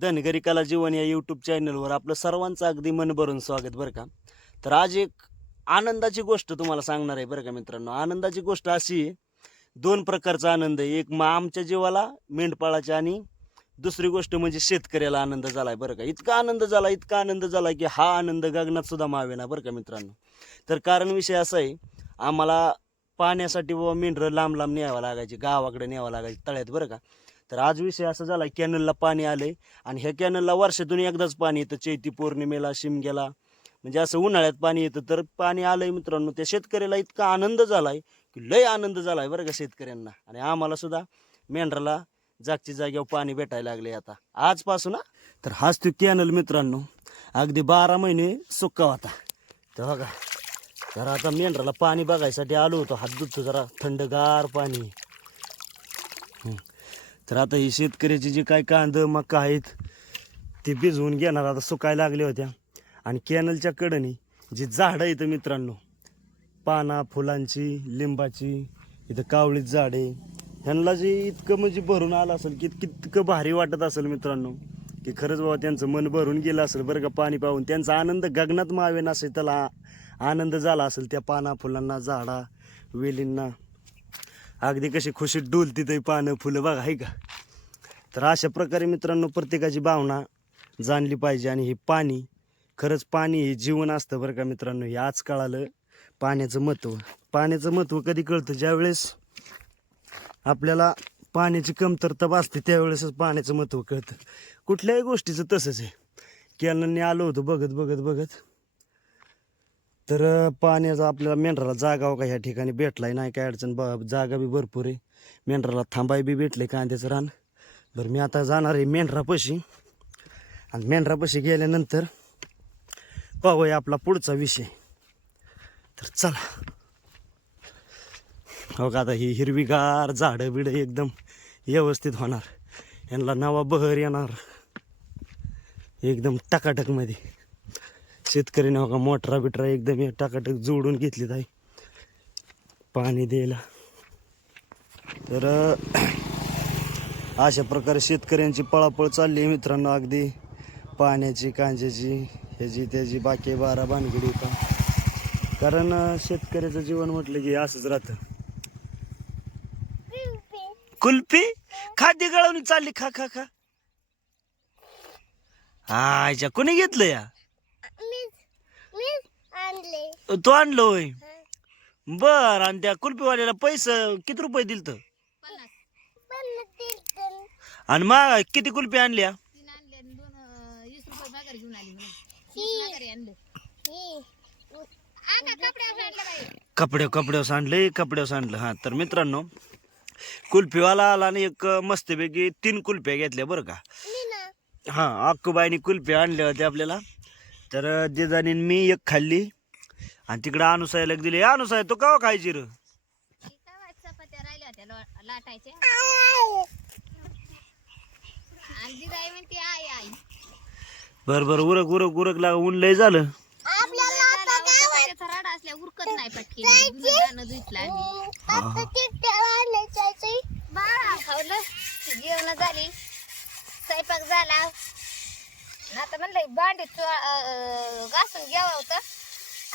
धनगरी कला जीवन या यूट्यूब चॅनलवर आपलं सर्वांचं अगदी मन भरून स्वागत बरं का. तर आज एक आनंदाची गोष्ट तुम्हाला सांगणार आहे बरं का मित्रांनो. आनंदाची गोष्ट अशी आहे, दोन प्रकारचा आनंद आहे. एक आमच्या जीवाला मेंढपाळाच्या आणि दुसरी गोष्ट म्हणजे शेतकऱ्याला आनंद झालाय बरं का. इतका आनंद झाला की हा आनंद गगनात सुद्धा मावेना बरं का मित्रांनो. तर कारण विषय असा आहे, आम्हाला पाण्यासाठी बाबा मेंढरं लांब लांब न्यावं लागायची, गावाकडे न्यावं लागायची तळ्यात बरं का. तर आज विषय असा झाला, कॅनलला पाणी आलंय आणि ह्या कॅनलला वर्षातून एकदाच पाणी येतं, चैती पौर्णिमेला, शिमग्याला, म्हणजे असं उन्हाळ्यात पाणी येतं. तर पाणी आलंय मित्रांनो. त्या शेतकऱ्याला इतका आनंद झालाय की लय आनंद झालाय बरं का शेतकऱ्यांना. आणि आम्हाला सुद्धा मेंढराला जागच्या जागेवर पाणी भेटायला लागले आता आजपासून तर हाच तो कॅनल मित्रांनो अगदी 12 महिने सुक्का होता. तर बघा, तर आता मेंढराला पाणी बघायसाठी आलो होतो, हात धुतो जरा थंडगार पाणी. तर आता ही शेतकऱ्याची जी काय कांद मका आहेत ते भिजवून घेणार, आता सुकायला लागल्या होत्या. आणि कॅनलच्या कडेने जी झाडं येतं मित्रांनो, पाना फुलांची, लिंबाची, इथं कावळीत झाडे, ह्यांना जे इतकं म्हणजे भरून आलं असेल की इतकं भारी वाटत असेल मित्रांनो की खरंच बाबा त्यांचं मन भरून गेलं असेल बरं का. पाणी पाहून त्यांचा आनंद गगनात मावेन असेल, त्याला आनंद झाला असेल त्या पाना फुलांना, झाडा वेलींना. अगदी कशी खुशीत डुलती ते पानं फुलं बघा, आहे का. तर अशा प्रकारे मित्रांनो प्रत्येकाची भावना जाणली पाहिजे. आणि हे पाणी, खरंच पाणी हे जीवन असतं बरं का मित्रांनो. हे आज कळालं पाण्याचं महत्त्व कधी कळतं, ज्यावेळेस आपल्याला पाण्याची कमतरता भासते त्यावेळेसच पाण्याचं महत्त्व कळतं. कुठल्याही गोष्टीचं तसंच आहे. कॅनलने आलो होतो बघत तर पाण्याचा आपल्याला मेंढराला जागा का ह्या ठिकाणी भेटलाय नाही, काय अडचण, जागा बी भरपूर आहे. मेंढराला थांबाय बी भेटले कांद्याचं रान. बरं, मी आता जाणार आहे मेंढरापाशी आणि मेंढरापाशी गेल्यानंतर पाहूया आपला पुढचा विषय. तर चला. हो का, आता ही हिरवीगार झाडं बिडं एकदम व्यवस्थित होणार, यांना नवा बहर येणार एकदम टकाटकमध्ये. शेतकऱ्याने हो का मोटरा बिटरा एकदम टकाटक जोडून घेतलीत आहे पाणी द्यायला. तर अशा प्रकारे शेतकऱ्यांची पळापळ चालली आहे मित्रांनो. अगदी पाण्याची, कांद्याची, ह्याची त्याची बाकी 12 भानगडी का. कारण शेतकऱ्याचं जीवन म्हटलं की असंच राहतं. कुल्फी खाद्य गळवणी चालली, खा खा खा. आयच्या कोणी घेतलं या? तू आणलं होय. बर, आणि त्या कुल्फीवाल्याला पैसे किती रुपये दिलत? आणि मग किती कुल्फी आणल्या? कपड्यावर सांडलं. हा, तर मित्रांनो कुल्फीवाला आला आणि एक मस्तपैकी 3 कुल्फ्या घेतल्या बरं का. हा, अक्कूबाईनी कुल्फ्या आणल्या होत्या आपल्याला. तर जिजानीन मी एक खाल्ली आणि तिकडं अनुसायला दिली. अनुसाय तो केव्हा खायची र? बर उरक लागा, ऊन लय झालं. उरकत नाही पटकी जेवण झाली, स्वयंपाक झाला. आता म्हणलं भांडी घासून घ्यावं होतं.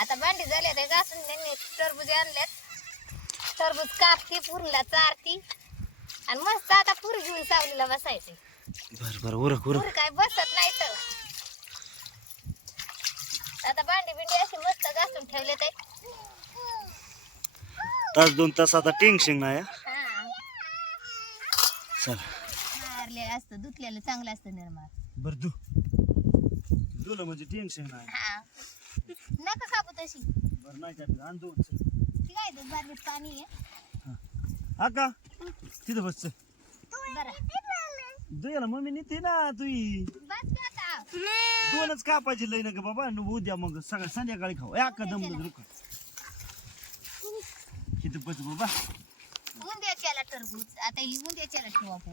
आता भांडी झाले ते घासून. त्यांनी टरबूज आणल्यात, टरबूज कापती, पुरीला चारती आणि मस्त आता पुरी घेऊन सावलीला बसायचे. बर उरक काय बसत नाही तर. आता भांडी बिंडी अशी मस्त घासून ठेवले ते. तास 2 तास आता टेन्शन नाही. चला, मारलेलं असतं, धुतलेलं चांगलं असतं निर्माण. बर तुला म्हणजे टेन्शन नाही. नका कापू तशी. बर नाही काय आण दोन. ती काय ते बादलीत पाणी आहे. हा का, तिथं बस. बरं दुयाला मम्मी नेते ना तुई. बस की आता. 2च कापायची लय ना ग बाबा. उद्या मग सगळं संध्याकाळी खाऊ. एका दम रुक किती बस बाबा. उंद्याच्याला टरबूज. आता ही उंद्याच्याला ठेवू आपण.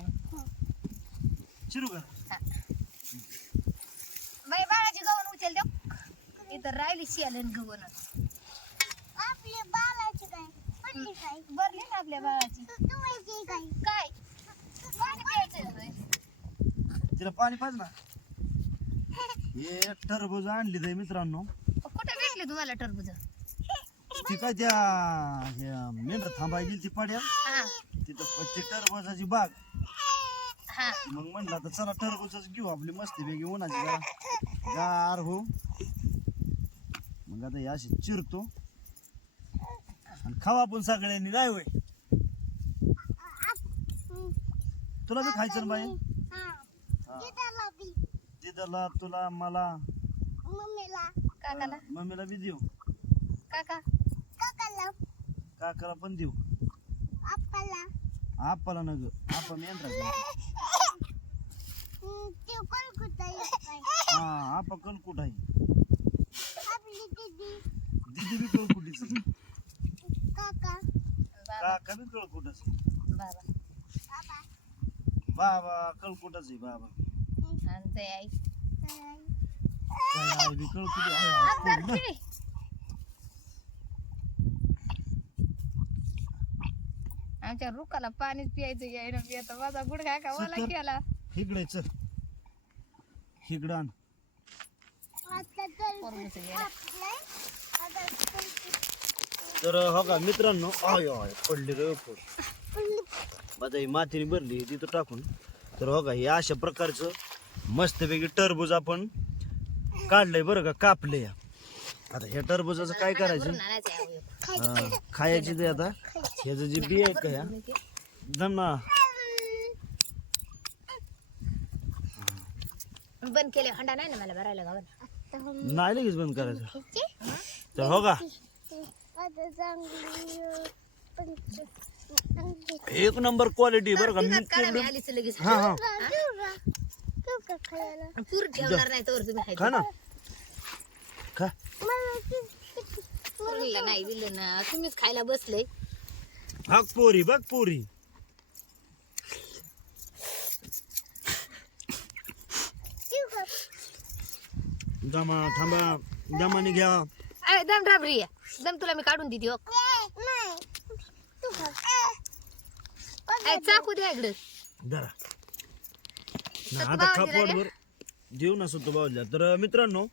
शिरू का बाई बाळाची गव्हाण उचल देऊ. इथं राहिली शियालन गव्हाण. आपल्या बाळाची काय भरली ना आपल्या बाळाची. काय पाणी प्यायचं. तिला पाणी पाहिजे ना. हे टरबूज आणली ते मित्रांनो. कुठे भेटले तुम्हाला टरबूज? ती काय त्या मेंढर थांबायला गेली ती पाड्या हा तिथं पच्ची टरबूजाची बाग. हा मग म्हणलं आता चला टरबूजच घेऊ आपली मस्ती पैकी उन्हाची जरा गार हो. मग आता हे अशी चिरतो आणि खाऊ आपण सगळ्यांनी. नाही होय तुला बी खायचं ना बाई? दिदाला तुला मला काकाला मम्मीला बी देऊ. काका काकाला पण देऊ. आप्पाला न ग आपण येणार. हा आपा कलकुट आहे. दीदी बी कळकुटीच. काका बी कळकुटच. बाबा बाबा कळकुटच आहे. बाबा आणि ते आई काय बी कळकुटी आहे. आमदार पिढी. आमच्या रुखाला पाणीच प्यायचं यायला पियाचा माझा गुडघा का मला केला. हिकडे चल हिकडं आण. तर हो का मित्रांनो आय आय पडली रे माझा ही मातीने भरली तिथं टाकून. तर हो का हे अशा प्रकारचं मस्तपैकी टरबूज आपण काढलंय बरं का. कापलंय. आता ह्या टरबुजाचं काय करायचं? खायची ते आता ह्याचं जे बी आहेत का ह्या दमना बंद केले. हंडा नाही ना मला भरायला गावाला. नाही लगेच बंद करायचं. तर हो का एक नंबर क्वालिटी बरं का. मी आलीच लगेच. हा हा पूर ठेवणार नाही तर तुम्ही खा ना खा. पूर्णीला नाही दिलं ना तुम्हीच खायला बसले. हा पोरी बघ पोरी. दमा थांबा दमाने घ्या. अरे दम डाबरी दम तुला मी काढून देते. हो चाकू द्या इकडे. जरा आता खापडवर देऊ ना सुद्धा बाजूला. तर मित्रांनो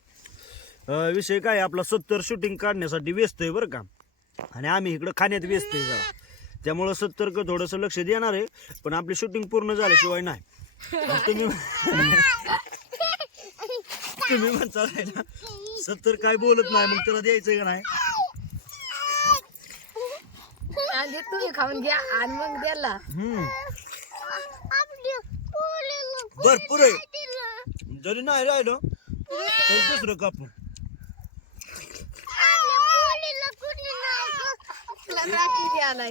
विषय काय आपला 70 शूटिंग काढण्यासाठी व्यस्त आहे बरं का. आणि आम्ही इकडं खाण्यात व्यस्त आहे जरा. त्यामुळं 70 क थोडंसं लक्ष देणार आहे. पण आपली शूटिंग पूर्ण झाल्याशिवाय नाही. तुम्ही तुम्ही म्हणता ना 70 काय बोलत नाही मग त्याला द्यायचंय का नाही. आधी तुम्ही खाऊन घ्या आणि मग द्याला. भरपूर आहे. जरी नाही राहिलं तर दुसरं कापून.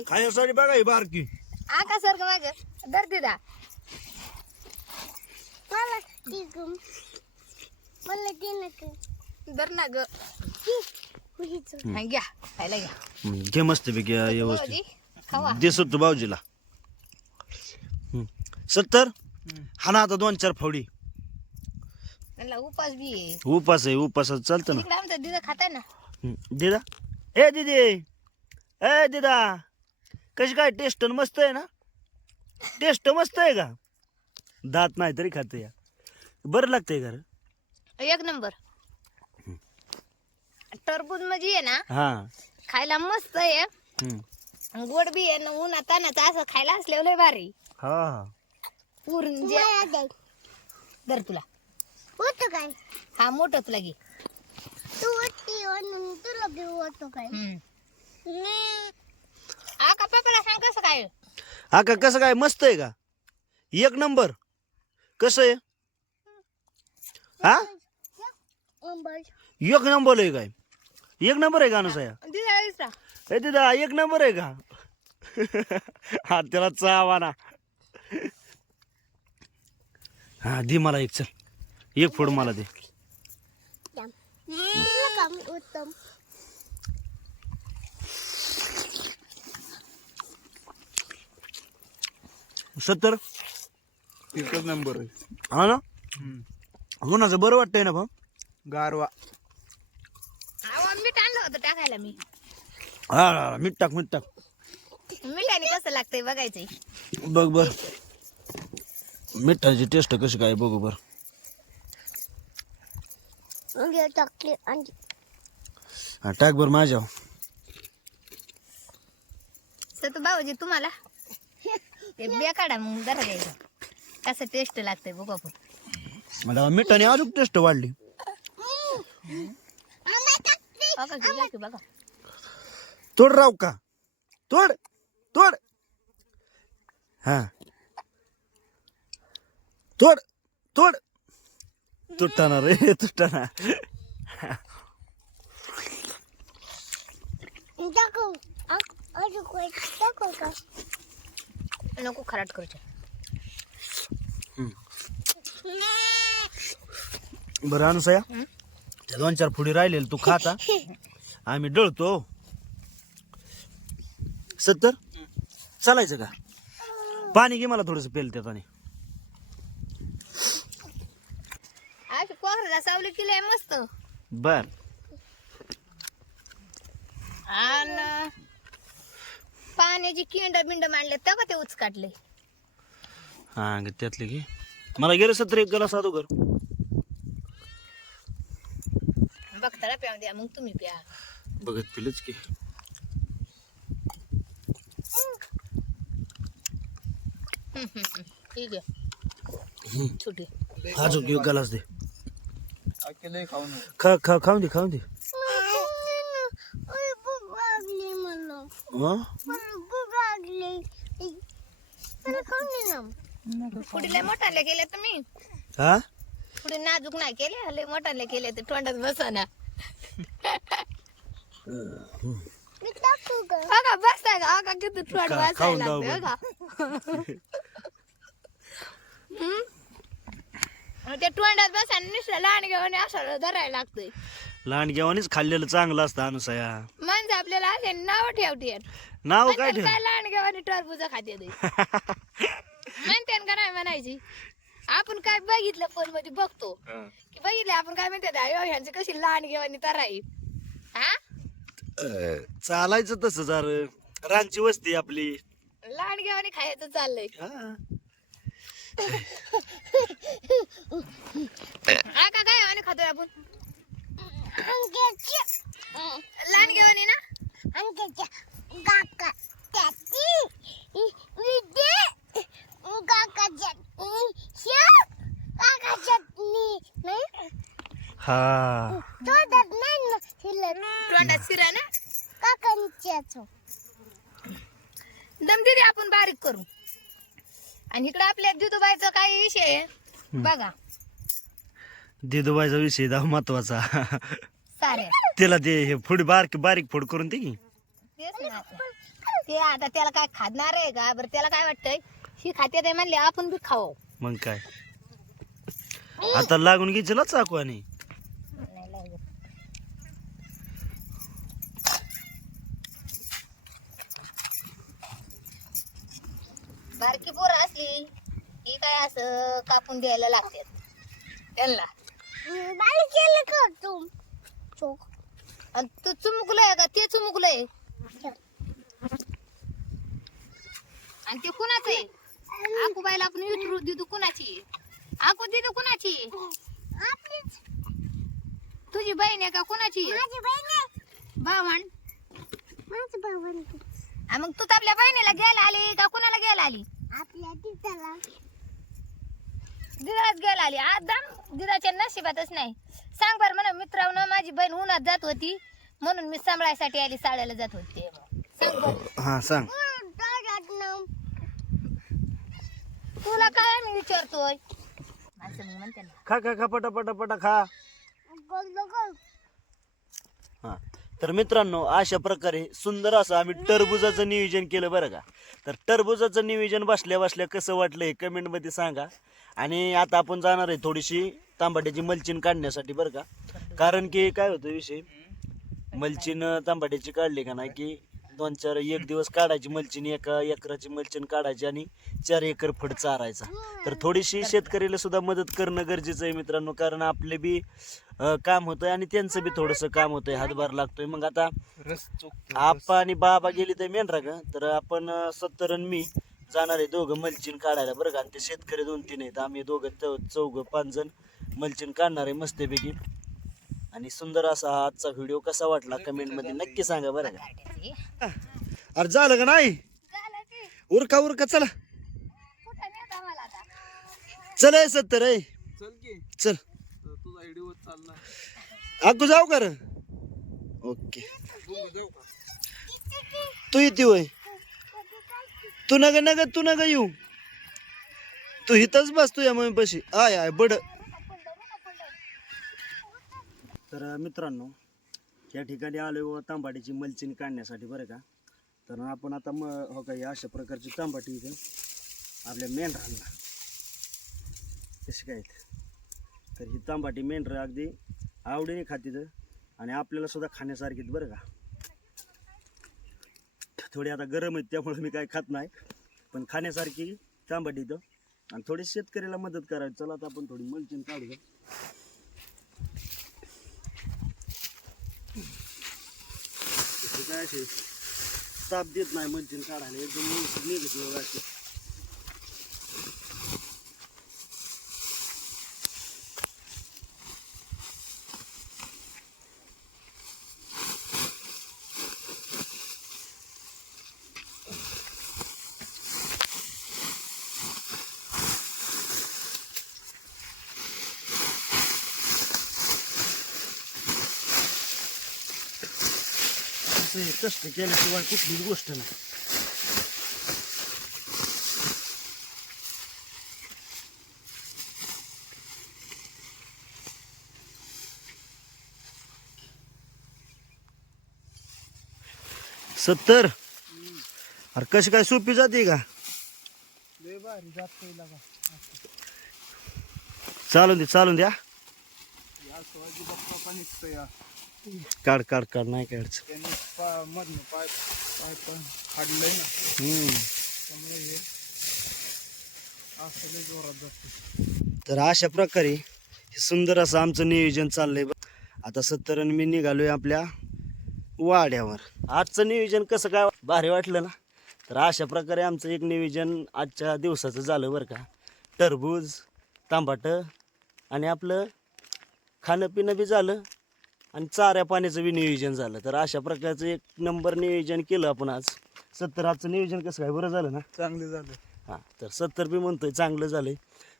खाण्यासाठी बघा ही बारकी आका सारखं माग दर दिदा. दर ना ग घ्या खायला घ्या. घे मस्त पैकी व्यवस्थित खावा. दे सुद्धा भाऊजीला. 70 हा ना आता 2-4 फावडी. त्यांना उपास बी आहे. उपास आहे उपासात चालतं ना. तिकडे आमचा दिदा खाताय ना. दिदा ए दिदी ए दिदा कशी काय टेस्ट मस्त आहे ना. टेस्ट मस्त आहे का. दात नाही तरी खाते या बरं लागतंय घर. एक नंबर. टरबूज म्हणजे आहे ना हा खायला मस्त आहे. हम्म. गोड बी आहे ना. उन्हा तानाचं असं खायला असल्यावर लय भारी. हा हा पूर्ण दर तुला काय हा मोठं तुला घे. आका पप्पाला सांग कसं काय. हा का कसं काय मस्त आहे का. एक नंबर. कसं आहे हा एक नंबर आहे काय. एक नंबर आहे का अनुसया. दिदा विसरा. ए दिदा एक नंबर आहे का. हा त्याला चावा ना. हा दे मला एक. चल एक फोड मला दे. उत्तम. सत्तर एकच नंबर आहे. हा ना उन्हाचं बरं वाटतंय ना भाऊ. गारवा मीठ आणलं होतं टाकायला मी. हा मीठ टाक मीठ टाक. मिठाने कसं लागतंय बघायचंय. बघ बघ मिठाची टेस्ट कशी काय बघू बर. हा, टाक बर माझ्या. सतू भाऊजी तुम्हाला ते बिया काढा मग जरा द्यायचं कसं टेस्ट लागतंय बघू आपण. मला मिठाने अजून टेस्ट वाढली. बघा की, घ्या की बघा. तोड राव का, तोड तोड. हा, तोड तोड. तुटताना रे तुटताना. नको खराट करूच्या. बरं अनुसया, त्या 2-4 फुडी राहिलेलं तू खाता, आम्ही डळतो. 70 चालायचं का? पाणी घे मला थोडस पेल त्यात. आणि अशी कोहराला सावली केली मस्त. बर. आणि पाण्याची किंड बिंड मांडले तर का ते उच काढले. हा ग त्यातले घे. मला गेलं 70 एक गलास अगोदर. बघताना प्या द्या मग तुम्ही प्या. बघत पिलच की. ठीक आहे छोटी. अजून एक गलास दे. अकेले खाऊ नको. खाऊन दे खाऊन दे. पुढे लय मोठाले केले तुम्ही. हा, पुढे नाजूक नाही केले, लय मोठाले केले ते तोंडात बसाना. बघा बसताय का का किती तोंड खाऊन बसायला जाऊ लागतंय बरं. बघा. ते तोंडात बसायला नुसतं लहान घेऊन असं धरायला लागतंय. लहान घेवानीच खाल्लेलं चांगलं असतं अनुसया. माणसं आपल्याला असे नाव ठेवते. नाव काय ठेव. काय लहान घेऊन टरबूज खाते ते. म्हणते का नाही म्हणायची. आपण काय बघितलं फोन मध्ये बघतो की बघितलं आपण काय म्हणते ह्यांची कशी लहान घेऊन तराई. हा चालायचं तसं जर रानची वस्ती आपली. लहान घेऊन खायचं चाललंय. हा. हा का काय आणि खातोय आपण. लहान घेऊन ना हा, तोंडात शिरा ना दम दिली आपण बारीक करू. आणि इकडे आपल्या दुधूबाईचा काय विषय आहे बघा. दिदूबाईचा विषय दा महत्वाचा. सारे त्याला ते हे फुडी बारीक बारीक फोड करून दे की. तेच ना ते आता त्याला काय खाणार आहे का बरं. त्याला काय वाटतंय ही खाते ते म्हणले आपण बी खाऊ. मग काय आता लागून घ्यायचं ना चाकू. आणि नाही लागत. बारकी पोरं असली ही काय असं कापून द्यायला लागतात त्यांना. आणि तू चुमुकलंय का ते चुमुकलंय. आणि ते कुणाचं आहे. आकूबाईला आपण विचारू दिदू कुणाची आहे. आकू दिदू कुणाची आहे. तुझी बहीण आहे का कुणाची भावण. मग तू तर आपल्या बहिणीला घ्यायला आली का कुणाला घ्यायला आली. दिदालाच घ्यायला आली. आदम दिदाच्या नशिबातच नाही. सांग बरं म्हणा मित्रांनो माझी बहीण उन्हात जात होती म्हणून मी सांभाळायसाठी आली साड्याला जात होते. सांग बरं. हा सांग. तुला काय मी विचारतोय असं मी म्हणते ना. खा खा खा पटा पटा पटा खा. हा तर मित्रांनो अशा प्रकारे सुंदर असं आम्ही टरबुजाचं नियोजन केलं बरं का. तर टरबुजाचं नियोजन बसल्या बसल्या कसं वाटलं हे कमेंट मध्ये सांगा. आणि आता आपण जाणार आहे थोडीशी तांबाट्याची मल्चिन काढण्यासाठी बरं का. कारण की काय होतं विषय मल्चिन तांबाट्याची काढली का नाही की 2-4 दिवस काढायची मल्चिन. 1 एकराची मल्चिन काढायची आणि 4 एकर फड चारायचा. तर थोडीशी शेतकऱ्याला सुद्धा मदत करणं गरजेचं आहे मित्रांनो. कारण आपले बी काम होतंय आणि त्यांचं बी थोडंसं काम होतंय हातभार लागतोय. मग आता रस चोख. आपा आणि बाबा गेली तर मेंढरा का तर आपण 70 आणि मी जाणार आहे दोघं मलचिन काढायला बरं का. आणि ते शेतकरी 2-3 आहेत, आम्ही दोघं चौघं 5 जण मलचिन काढणार आहे मस्तपैकी. आणि सुंदर असा हा आजचा व्हिडिओ कसा वाटला कमेंटमध्ये नक्की सांगा बरं का. अरे झालं का नाही? झालं की उरका उरका चला कुठं नेता मला आता? चल आहे 70 आहे चल की चल. तुझा व्हिडिओ चालला आगू जाऊ कर. ओके जाऊ का तू येते होय. तू नग येऊ. तू इथंच बस तुझ्या मम्मी पशी. आय आय बड. तर मित्रांनो या ठिकाणी आलो तांबाटीची मलचिन काढण्यासाठी बरं का. तर आपण आता हो का अशा प्रकारची तांबाटी इथं आपल्या मेंढरांना कशी काय तर ही तांबाटी मेंढरं अगदी आवडीने खातीत आणि आपल्याला सुद्धा खाण्यासारखीच बरं का. थोडी आता गरम आहेत त्यामुळे मी काय खात नाही, पण खाण्यासारखी तांबाटी इथं आणि थोडी शेतकऱ्याला मदत करावी. चला आता आपण थोडी मलचिन काढूया. काय असे ताप देत नाही मलचिन काढायला, एकदम व्यवस्थित निघत बघा अशी. असं हे कष्ट केल्याशिवाय कुठलीच गोष्ट नाही. सत्तर अरे कशी काय सोपी जाते का? लय भारी जात लागा चालून द्या. या शिवाजी बाप्पा पण निघतो या काढ नाही काढायचं. त्यांनी मधनं पाय पाय पण काढलंय ना त्यामुळे हे असं लय जोरात जातं. तर अशा प्रकारे हे सुंदर असं आमचं नियोजन चाललंय. आता 70 आणि मी निघालोय आपल्या वाड्यावर. आजचं नियोजन कसं काय भारी वाटलं ना. तर अशा प्रकारे आमचं एक नियोजन आजच्या दिवसाचं झालं बरं का. टरबूज तांबाटं आणि आपलं खाणं पिणं बी झालं आणि चाऱ्या पाण्याचं बी नियोजन झालं. तर अशा प्रकारचं एक नंबर नियोजन केलं आपण आज. 70 आजचं नियोजन कसं काय बरं झालं ना. चांगलं झालं. हां तर 70 बी म्हणतोय चांगलं झालं आहे.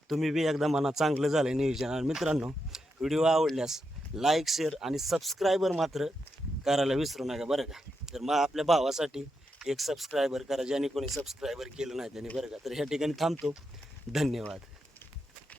तुम्ही बी एकदा म्हणा चांगलं झालं आहे नियोजन. आणि मित्रांनो व्हिडिओ आवडल्यास लाईक शेअर आणि सबस्क्रायबर मात्र करायला विसरू नका बरं का. तर मग आपल्या भावासाठी एक सबस्क्रायबर करा, ज्याने कोणी सबस्क्रायबर केलं नाही त्याने बरं का. तर ह्या ठिकाणी थांबतो. धन्यवाद.